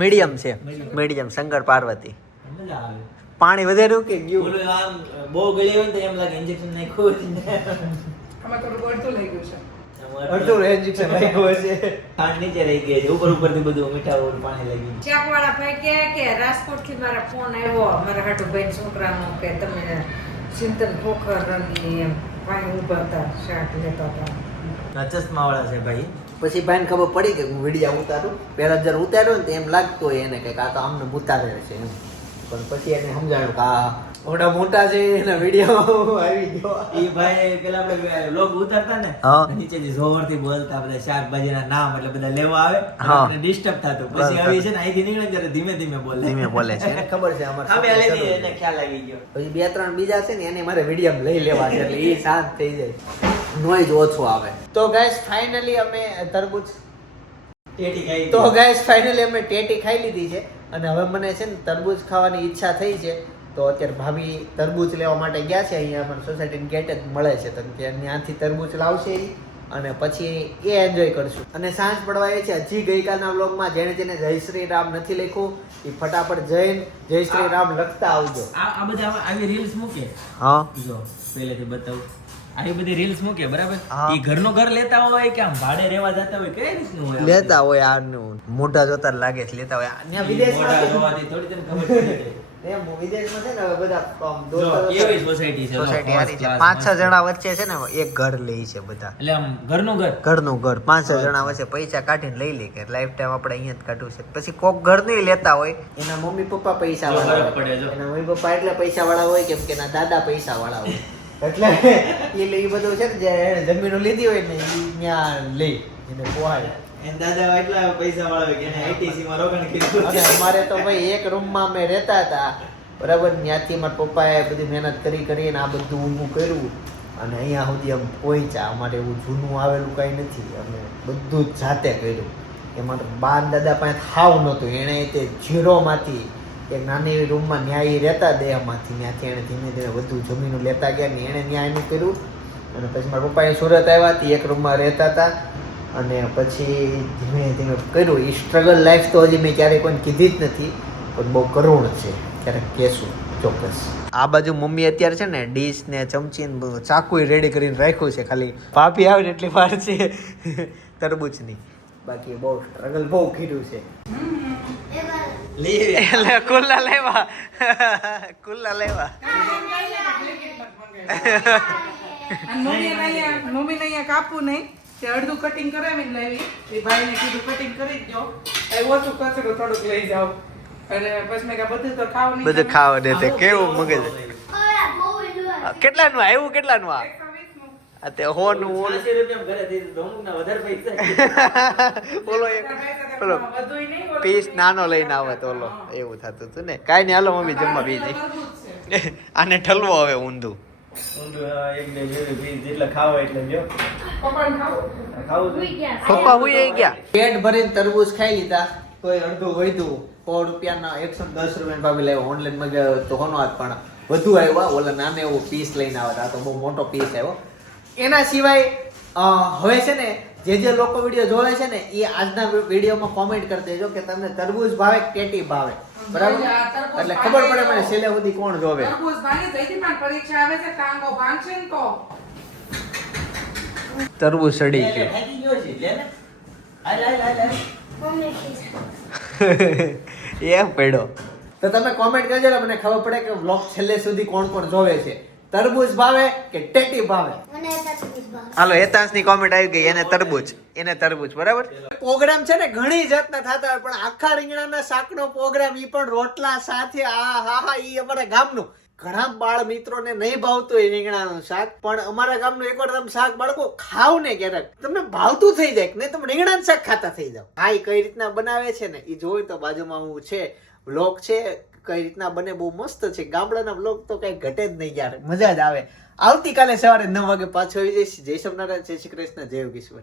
મીડિયમ છે મીડિયમ શંકર પાર્વતી. મજા આવે. પાણી વધાર્યું કે ગયું? બોલું આમ બહુ ગળી હોય ને તો એમ લાગે ઇન્જેક્શન નાખ્યું આમાં થોડું ગળતું લઈ ગયું છે. અડધું injection લાગ્યું હશે. ખાંડ નીચે રહી ગઈ છે, ઉપર ઉપરથી બધું મીઠા વાળું પાણી લાગી ગયું. ચાકવાળા ભાઈ કહે કે રાજકોટ થી મારા ફોન આવ્યો મારા હાટુભાઈ છોકરાનો કે તમે ચિંતન પોખરની એમ પાણી ઉભરતા શાક લેતા હતા. આ ચશ્મા વાળા છે ભાઈ. પછી ભાઈને ખબર પડી કે હું વિડીયો ઉતારું. પહેલા જયારે ઉતાર્યો ને તો એમ લાગતું હોય એને કે આ તો આમને ઉતારે છે એમ, પણ પછી એને સમજાયું કે આ ઓડા મોટા છે એના વિડીયો આવી ગયો. એ ભાઈ પેલા આપણે લોગ ઉતારતા ને હા. નીચેથી જોરથી બોલતા બધા શાકભાજીના નામ એટલે બધા લેવા આવે હા. ડિસ્ટર્બ થતું. પછી આવી છે ને અહીંથી નીકળે ત્યારે ધીમે ધીમે બોલે. ધીમે બોલે છે. એને ખબર છે અમે અમારે આલેથી એને ખ્યાલ આવી ગયો. પછી 2-3 બીજા છે ને એને મારે વિડીયો લઈ લેવા છે એટલે એ શાંત થઈ જાય, નોઈઝ ઓછો આવે. તો ગાઈસ ફાઇનલી અમે તરબૂચ ટેટી ખાઈ તો ગાઈસ ફાઇનલી અમે ટેટી ખાઈ લીધી છે અને હવે મને છે ને તરબૂચ ખાવાની ઈચ્છા થઈ છે. તો અત્યારે ભાભી તરબૂચ લેવા માટે ગયા છે. અહીંયા અમારી સોસાયટીની ગેટ જ મળે છે તો ત્યાંથી તરબૂચ લાવશે ઈ અને પછી એ એન્જોય કરશું. અને સાંજ પડવા એ છે. હજી ગઈકાલના વ્લોગમાં જેને જેને જય શ્રી રામ નથી લખ્યું એ ફટાફટ જઈને જય શ્રી રામ લખતા આવજો. આ બધા આવી રીલ્સ મૂકે. હા જો પહેલેથી બતાવું. આવી બધી રીલ્સ મૂકે બરાબર. હા. ઈ ઘરનું ઘર લેતા હોય કે આમ ભાડે રહેવા જતા હોય કઈ રીતનું હોય? લેતા હોય આનું મોઢા જોતા લાગે છે લેતા હોય. ત્યાં ઈ વિદેશમાં મોઢા છે. જોવાથી થોડી તને ખબર પડે છે. એમ વિદેશમાં છે ને હવે બધા આમ જો દોસ્તો કેવી સોસાયટી છે. જો, સોસાયટી હારી છે. first class 5-6 જણા વચ્ચે છે ને એક ઘર લે છે બધા. એટલે આમ ઘરનું ઘર. ઘરનું ઘર 5-6 જણા વચ્ચે પૈસા કાઢીને લઈ લે કે લાઈફ ટાઈમ આપણે અહીંયા જ કાઢવું છે. પછી કોક ઘર નહીં લેતા હોય. એના મમ્મી પપ્પા પૈસા જો વાળા ફરક પડે જો. હોય. એના મમ્મી પપ્પા એટલે પૈસા વાળા હોય કેમ કે એના દાદા પૈસા વાળા હોય એટલે એ બધું છે ને જે એણે જમીનો લીધી હોય ને એ ત્યાં લઈ એને પોહાય. એન દાદા એટલા પૈસા વાળા હોય કે એને ITC માં રોકાણ કર્યું. અને અમારે તો ભાઈ એક રૂમમાં અમે રહેતા હતા બરાબર. ત્યાંથી મારા પપ્પાએ બધી મહેનત કરીને આ બધું ઊભું કર્યું અને અહીંયા સુધી અમે પહોંચ્યા. અમારે એવું જૂનું આવેલું કાંઈ નથી, અમે બધું જ જાતે કર્યું. એમાં બાન દાદા પાસે હાવ નહોતું. એણે તે ઝીરોમાંથી એક નાની એવી રૂમમાં ન્યાય રહેતા દેહમાંથી ત્યાંથી એણે ધીમે ધીમે બધું જમીનું લેતા ગયા ને એણે ન્યાય એનું કર્યું. અને પછી મારા પપ્પાએ સુરત આવ્યા હતી, એક રૂમમાં રહેતા હતા અને પછી ધીમે ધીમે કર્યું. એ સ્ટ્રગલ લાઈફ તો હજી મેં ક્યારેય કોઈને કીધી જ નથી, પણ બહુ કરુણ છે. ક્યારેક કહેશું ચોક્કસ. આ બાજુ મમ્મી અત્યારે છે ને ડીશ ને ચમચી ને બધું ચાકુ રેડી કરીને રાખ્યું છે. ખાલી ભાભી આવે ને એટલી વાર છે તરબૂચની. બાકી બહુ સ્ટ્રગલ બહુ કર્યું છે. એટલે કુલ્લા લેવા કુલ્લા લેવા. અને મમ્મીને અહીંયા કાપવું નહીં તે અડધું કટિંગ કરાવીને લાવી. એ ભાઈને કીધું કટિંગ કરી જ દો, એ ઓછું કચરો થોડુંક લઈ જાઓ. અને પછી મેં કહ્યું બધું તો ખાવ નહીં. બધું ખાવા દે તે કેવું મગજ. કેટલાનું આવ્યું? કેટલાનું આ 120 નું. આ તે હોનું 80 રૂપિયા ઘરે દઈ દીધું. અમુકના વધારે પૈસા. ઓલો ઓલો બધુંય નહીં, ઓલો પીસ નાનો લઈને આવે તો ઓલો એવું થતું હતું ને. કાંઈ નહીં હાલો મમ્મી જમવા બીજી. તરબૂચ છે. આને ઠલવો હવે ઊંધું. ઊંધું, એક બે પીસ જેટલા ખાવા એટલે લ્યો. પપ્પાને ખાવું? ખાવું છે. પપ્પા હુઈ ગયા. પેટ ભરીને તરબૂચ ખાઈ લીધા તોય અડધું વધ્યું. 100 રૂપિયાના 110 રૂપિયા ભાભી લાવ્યો. ઓનલાઈન મગાવ્યો તો કોનો હાથ પણ વધુ આવ્યા. ઓલા નાને એવો પીસ લઈને આવ્યા હતા, તો બહુ મોટો પીસ આવ્યો. એના સિવાય હવે છે ને જે લોકો વિડીયો જોવે છે ને એ આજના વિડીયોમાં કોમેન્ટ કરી દેજો કે તમને તરબૂચ ભાવે કે ટેટી ભાવે, બરાબર? એટલે ખબર પડે મને છેલ્લે સુધી કોણ જોવે. તરબૂચ ભાંગે તો એથી પણ પરીક્ષા આવે છે, ટાંગો ભાંગશે ને તો તરબૂચ સડી લે, લે, ગયું. થાકી ગયો છે. લે ને. હાલ, હાલ, હાલ, હાલ. એમ પડ્યો. તો તમે કોમેન્ટ કરજો ને મને ખબર પડે કે વ્લોગ છેલ્લે સુધી કોણ કોણ જોવે છે. તરબૂચ ભાવે કે ટેટી ભાવે? હાલો હેતાંશ ની કોમેન્ટ આવી ગઈ. એને તરબૂચ, એને તરબૂચ, બરાબર. પ્રોગ્રામ છે ને ઘણી જાતના થતા હોય પણ આખા રીંગણાના શાકનો પ્રોગ્રામ ઈ પણ રોટલા સાથે હા ઈ અમારા ગામનું ઘણા બાળ મિત્રોને નહીં ભાવતું હોય રીંગણાનું શાક, પણ અમારા ગામનું એકવાર તમે શાક બાળકો ખાવ ને ક્યારેક તમને ભાવતું થઈ જાય નહીં તમે રીંગણાનું શાક ખાતા થઈ જાવ. હા ઈ કઈ રીતના બનાવે છે ને ઈ જોઈ તો બાજુમાં હું છે વ્લોગ છે કઈ રીતના બને બહુ મસ્ત છે. ગામડાના વ્લોગ તો કઈ ઘટે જ નહીં યાર, મજા જ આવે. આવતીકાલે સવારે 9 વાગે પાછો આવી જઈશ. જય સોમનારાયણ, જય શ્રી કૃષ્ણ, જય યોગેશ્વર.